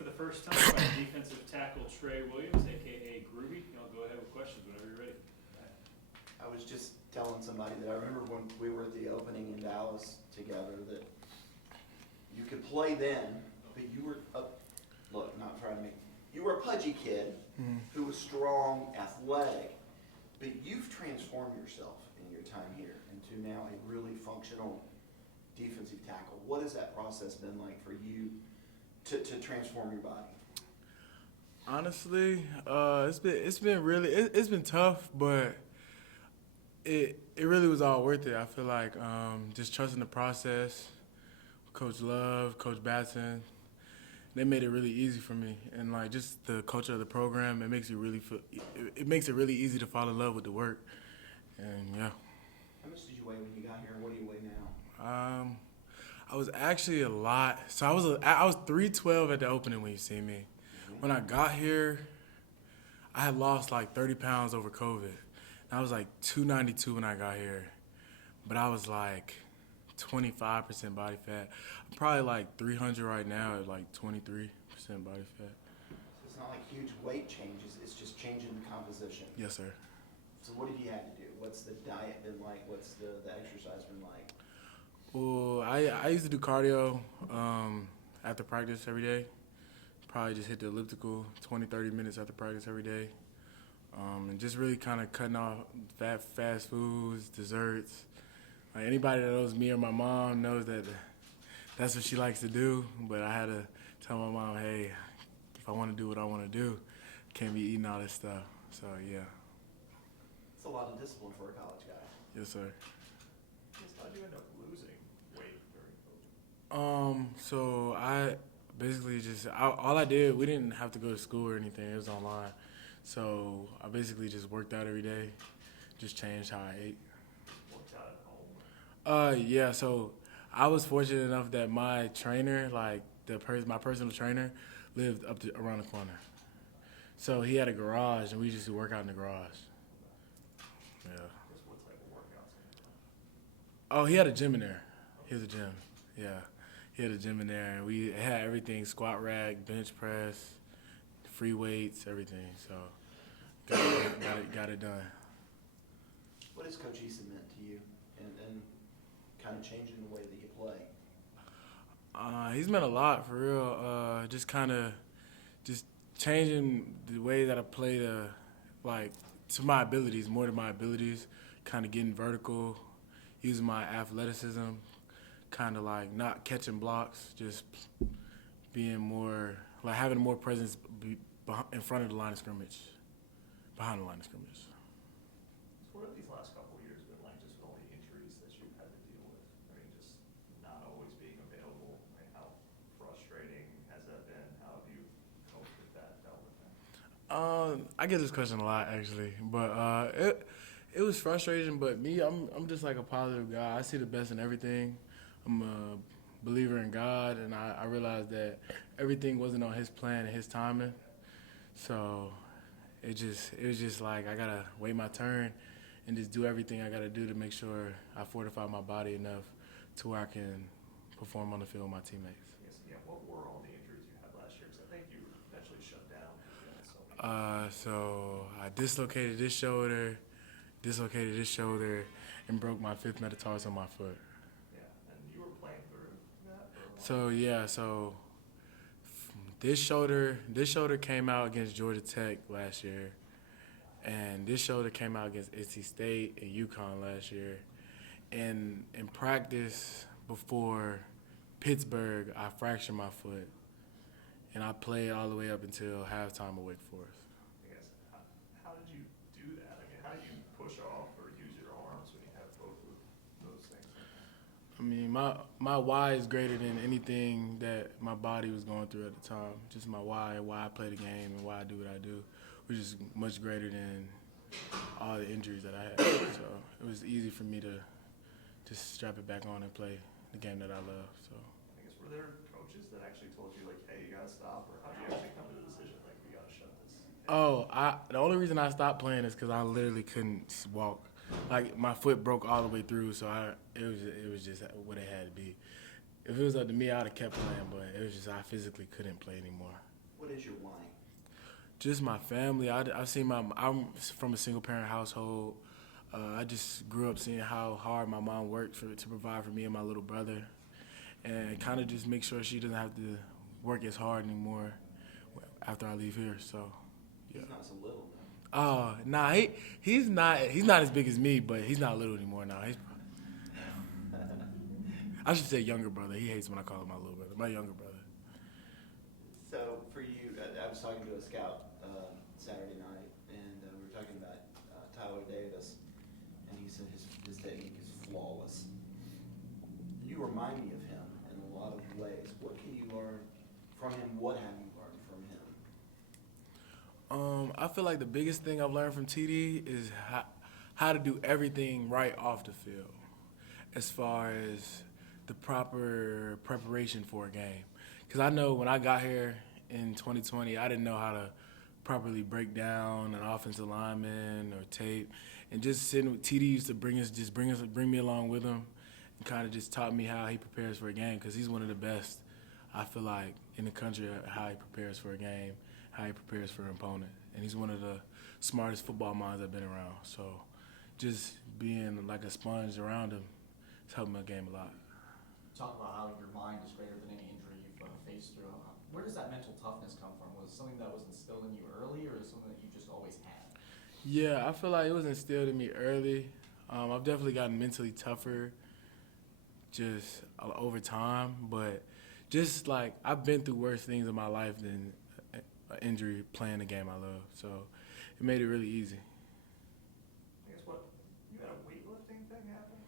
for the first time by defensive tackle Tré Williams, a.k.a. Groovy. Y'all go ahead with questions whenever you're ready. I was just telling somebody that I remember when we were at the opening in Dallas together that you could play then, but you were not trying to make, you were a pudgy kid who was strong, athletic, but you've transformed yourself in your time here into now a really functional defensive tackle. What has that process been like for you to transform your body? Honestly, it's been tough, but it really was all worth it. I feel like just trusting the process. Coach Love, Coach Batson, they made it really easy for me, and like just the culture of the program, it makes it really easy to fall in love with the work, and yeah. How much did you weigh when you got here, and what do you weigh now? I was actually a lot. So I was 312 at the opening when you see me. When I got here, I had lost like 30 pounds over COVID. And I was like 292 when I got here, but I was like 25% body fat. I'm probably like 300 right now at like 23% body fat. So it's not like huge weight changes, it's just changing the composition. Yes, sir. So what have you had to do? What's the diet been like? What's the exercise been like? Well, I used to do cardio after practice every day. Probably just hit the elliptical 20-30 minutes after practice every day. And just really kind of cutting off fast foods, desserts. Like anybody that knows me or my mom knows that that's what she likes to do. But I had to tell my mom, hey, if I want to do what I want to do, I can't be eating all this stuff. So, yeah. It's a lot of discipline for a college guy. Yes, sir. How did you end up losing weight during COVID? So I basically all I did, we didn't have to go to school or anything. It was online. So I basically just worked out every day, just changed how I ate. Worked out at home? Yeah, so I was fortunate enough that my trainer, like my personal trainer, lived around the corner. So he had a garage, and we used to work out in the garage. Yeah. What type of workouts? Oh, he had a gym in there. He has a gym. Yeah. He had a gym in there, and we had everything: squat rack, bench press, free weights, everything. So got it done. What has Coach Eason meant to you and kind of changing the way that you play? He's meant a lot, for real. Just changing the way that I play to my abilities, more to my abilities, kind of getting vertical, using my athleticism, kind of like not catching blocks, just being more, like having more presence in front of the line of scrimmage, behind the line of scrimmage. So what have these last couple of years been like, just with all the injuries that you've had to deal with? I mean, just not always being available. I mean, how frustrating has that been? How have you coped with that, dealt with that? I get this question a lot, actually, but it was frustrating. But me, I'm just like a positive guy. I see the best in everything. I'm a believer in God, and I realized that everything wasn't on His plan and His timing. So it was just like I gotta wait my turn and just do everything I gotta do to make sure I fortify my body enough to where I can perform on the field with my teammates. What were all the injuries you had last year? Because I think you eventually shut down. So I dislocated this shoulder, and broke my fifth metatarsal on my foot. Yeah, and you were playing through that for a while. So this shoulder came out against Georgia Tech last year, and this shoulder came out against NC State and UConn last year. And in practice before Pittsburgh, I fractured my foot, and I played all the way up until halftime of Wake Forest. I guess, how did you do that? I mean, how do you push off or use your arms when you have both of those things? I mean, my why is greater than anything that my body was going through at the time. Just my why I play the game and why I do what I do, which is much greater than all the injuries that I had. So it was easy for me to just strap it back on and play the game that I love. So. I guess, were there coaches that actually told you, like, hey, you got to stop, or how did you actually come to the decision, like, we got to shut this? The only reason I stopped playing is because I literally couldn't walk. Like, my foot broke all the way through, so it was just what it had to be. It if it was up to me, I'd have kept playing, but it was just I physically couldn't play anymore. What is your why? Just my family. I'm from a single parent household. I just grew up seeing how hard my mom worked to provide for me and my little brother, and kind of just make sure she doesn't have to work as hard anymore after I leave here. So, yeah. He's not so little though. Oh, nah, he's not as big as me, but he's not little anymore now. I should say younger brother. He hates when I call him my little brother. My younger brother. So for you, I was talking to a scout Saturday night, and we were talking about Tyler Davis, and he said his technique is flawless. You remind me of him in a lot of ways. What can you learn from him? What have you learned from him? I feel like the biggest thing I've learned from TD is how to do everything right off the field, as far as the proper preparation for a game. Because I know when I got here in 2020, I didn't know how to properly break down an offensive lineman or tape. And just sitting with TD used to bring me along with him and kind of just taught me how he prepares for a game, because he's one of the best, I feel like, in the country, how he prepares for a game, how he prepares for an opponent. And he's one of the smartest football minds I've been around. So just being like a sponge around him has helped my game a lot. Talk about how your mind is greater than any injury you've faced through. Where does that mental toughness come from? Was it something that was instilled in you early, or is it something that you just always had? Yeah, I feel like it was instilled in me early. I've definitely gotten mentally tougher just over time, but just like I've been through worse things in my life than an injury playing the game I love. So it made it really easy. I guess what, you had a weightlifting thing happen,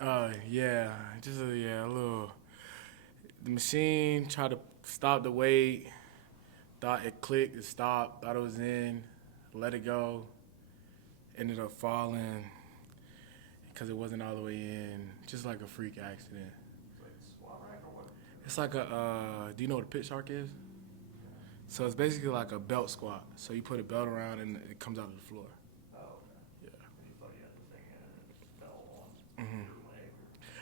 I guess? Yeah, just a little. The machine tried to stop the weight, thought it clicked, it stopped, thought it was in, let it go, ended up falling because it wasn't all the way in, just like a freak accident. Like squat rack or what? It's like do you know what a pit shark is? So it's basically like a belt squat. So you put a belt around and it comes out of the floor. Oh, okay. Yeah. And you thought you had the thing in and it fell on your leg?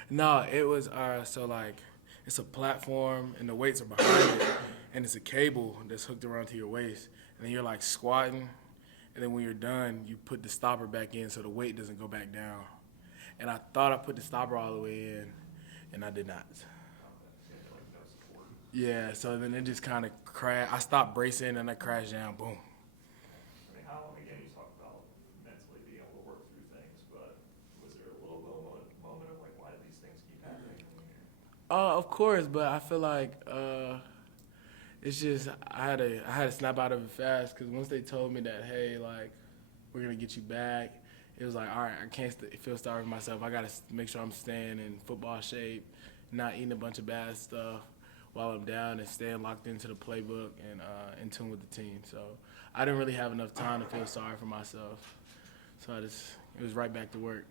No, it was so like it's a platform and the weights are behind it, and it's a cable that's hooked around to your waist, and then you're like squatting, and then when you're done, you put the stopper back in so the weight doesn't go back down. And I thought I put the stopper all the way in, and I did not. Okay. So you had like no support. Yeah, so then it just kind of crashed. I stopped bracing and I crashed down. Boom. I mean, again, you talk about mentally being able to work through things, but was there a little moment of like, why do these things keep happening? Of course, but I feel like it's just I had to snap out of it fast, because once they told me that, hey, like, we're gonna get you back, it was like, all right, I can't feel sorry for myself. I gotta make sure I'm staying in football shape, not eating a bunch of bad stuff while I'm down, and staying locked into the playbook and in tune with the team. So I didn't really have enough time to feel sorry for myself. So it was right back to work.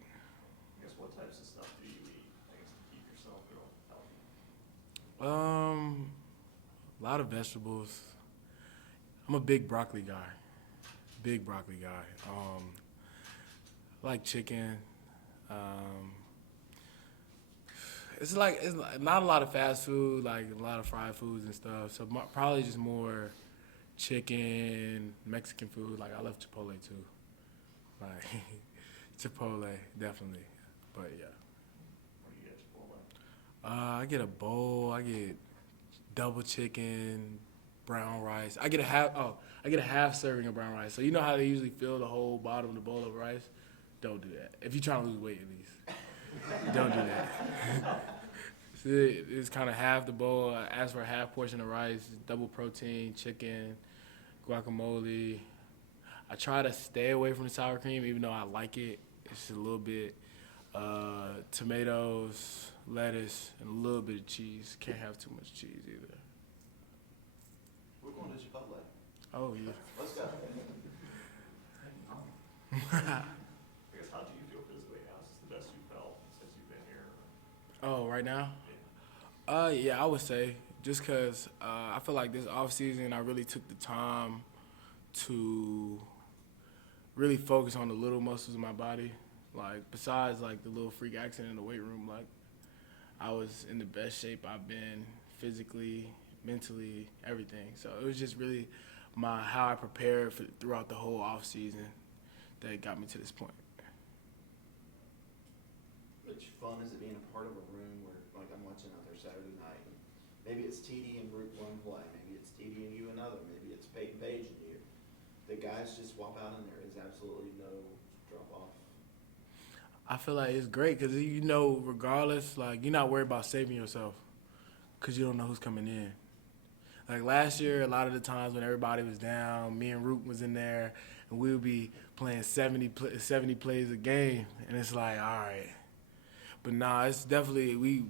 I guess what types of stuff do you eat, I guess, to keep yourself healthy? A lot of vegetables. I'm a big broccoli guy. I like chicken. It's not a lot of fast food, like a lot of fried foods and stuff. So probably just more chicken, Mexican food. Like I love Chipotle too. Like Chipotle, definitely. But yeah. What do you get Chipotle? I get a bowl. I get double chicken, brown rice. I get a half serving of brown rice. So you know how they usually fill the whole bottom of the bowl of rice? Don't do that. If you're trying to lose weight, at least. Don't do that. So it's kind of half the bowl. I ask for a half portion of rice, double protein, chicken, guacamole. I try to stay away from the sour cream, even though I like it. It's just a little bit. Tomatoes, lettuce, and a little bit of cheese. Can't have too much cheese either. We're going to Chipotle. Oh, yeah. Let's go. I guess, how do you feel physically now? Is this the best you've felt since you've been here? Oh, right now? Yeah, I would say. Just because I feel like this offseason, I really took the time to really focus on the little muscles of my body. Like, besides, like, the little freak accident in the weight room, like, I was in the best shape I've been physically, mentally, everything. So it was just really how I prepared throughout the whole off season that got me to this point. Which fun is it being a part of a room where, like, I'm watching out there Saturday night, and maybe it's TD and Group 1 play, maybe it's TD and you another, maybe it's Peyton Page and you. The guys just swap out in there. There's absolutely no drop off. I feel like it's great because, regardless, like, you're not worried about saving yourself because you don't know who's coming in. Like last year, a lot of the times when everybody was down, me and Root was in there, and we would be playing 70 plays a game, and it's like, all right. But nah, it's definitely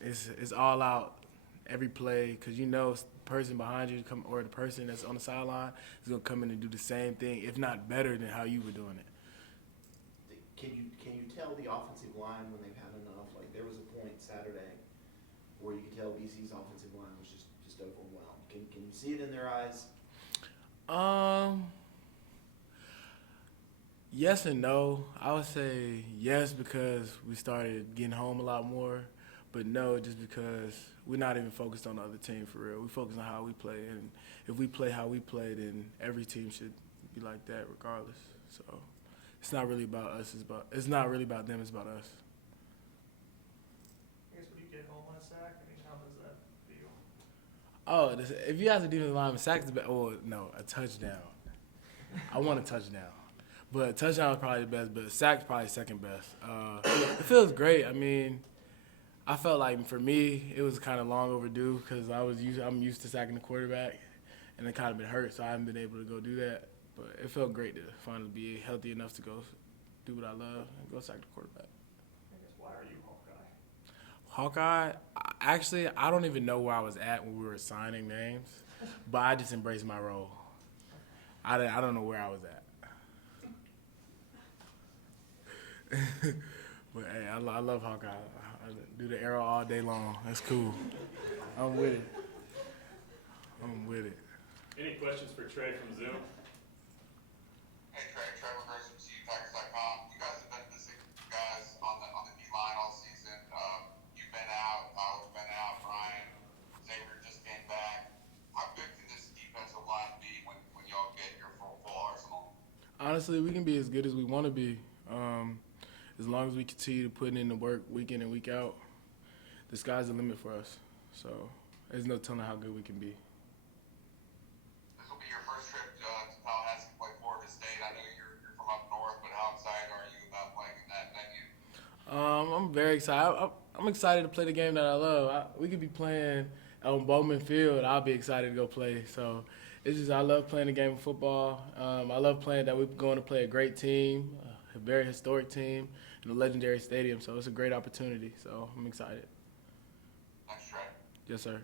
it's all out every play because the person behind you or the person that's on the sideline is gonna come in and do the same thing, if not better than how you were doing it. Can you tell the offensive line when they've had enough? Like there was a point Saturday where you could tell BC's offensive line was just overwhelmed. Can you see it in their eyes? Yes and no. I would say yes because we started getting home a lot more, but no, just because we're not even focused on the other team for real. We focus on how we play, and if we play how we play, then every team should be like that regardless. So it's not really about us. It's not really about them. It's about us. I guess when you get home on a sack, I mean, how does that feel? Oh, if you ask the defensive lineman, sack is a touchdown. I want a touchdown. But touchdown is probably the best, but sack's probably second best. It feels great. I mean, I felt like for me, it was kind of long overdue because I'm used to sacking the quarterback, and it kind of been hurt, so I haven't been able to go do that. But it felt great to finally be healthy enough to go do what I love and go sack the quarterback. I guess, why are you Hawkeye? Hawkeye, I don't even know where I was at when we were signing names, but I just embraced my role. I don't know where I was at. But hey, I love Hawkeye. I do the arrow all day long. That's cool. I'm with it. Any questions for Tré from Zoom? Hey Tré Williams from CUTigers.com. You guys have been missing guys on the D-line all season. You've been out, Tyler's been out, Brian, Xavier just came back. How good can this defensive line be when y'all get your full arsenal? Honestly, we can be as good as we want to be. As long as we continue to put in the work week in and week out, the sky's the limit for us. So there's no telling how good we can be. This will be your first trip to Tallahassee to play Florida State. I know you're from up north, but how excited are you about playing in that venue? I'm very excited. I'm excited to play the game that I love. We could be playing on Bowman Field. I'll be excited to go play. So it's just I love playing the game of football. I love playing that we're going to play a great team, a very historic team, in a legendary stadium. So it's a great opportunity. So I'm excited. Thanks, Tré. Yes, sir.